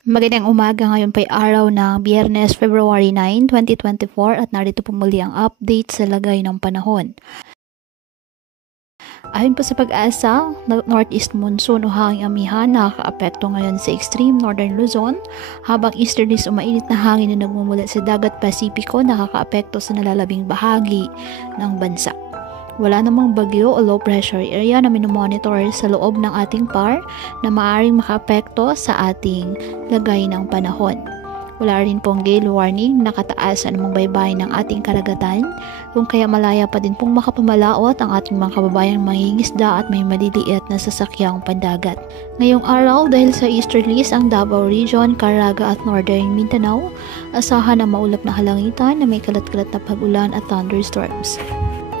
Magandang umaga, ngayon pa'y araw ng Biyernes, February 9, 2024 at narito po muli ang update sa lagay ng panahon. Ayon po sa Pag-asa, northeast monsoon o hanging amihan nakakaapekto ngayon sa extreme northern Luzon, habang easterlies o mainit na hangin na nagmumula sa dagat Pasipiko nakakaapekto sa nalalabing bahagi ng bansa. Wala namang bagyo o low pressure area na minomonitor sa loob ng ating PAR na maaaring makaapekto sa ating lagay ng panahon. Wala rin pong gale warning na kataas sa anumang baybayin ng ating karagatan, kung kaya malaya pa din pong makapamalaot ang ating mga kababayang mangingisda at may maliliit na sasakyang pandagat. Ngayong araw, dahil sa easterlies ang Davao Region, Caraga at Northern Mindanao, asahan ang maulap na halangitan na may kalat-kalat na pag-ulan at thunderstorms.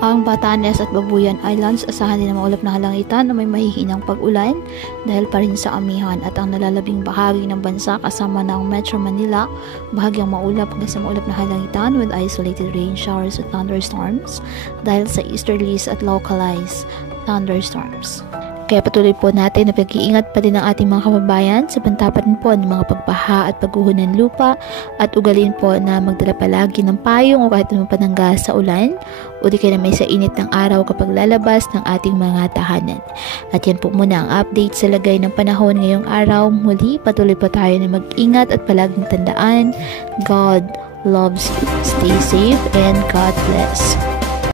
Ang Batanes at Babuyan Islands asahan din ang maulap na halangitan na may mahihinang pag-ulan dahil pa rin sa amihan, at ang nalalabing bahagi ng bansa kasama ng Metro Manila bahagyang maulap hanggang sa maulap na halangitan with isolated rain showers at thunderstorms dahil sa easterlies at localized thunderstorms. Kaya patuloy po natin na pag-iingat pa din ang ating mga kababayan sa pantapan po ng mga pagbaha at pagguho ng lupa, at ugalin po na magdala palagi ng payong o kahit anong panangga sa ulan o di kaya na may sa init ng araw kapag lalabas ng ating mga tahanan. At yan po muna ang update sa lagay ng panahon ngayong araw. Muli, patuloy po tayo na mag-ingat at palaging tandaan, God loves you. Stay safe and God bless.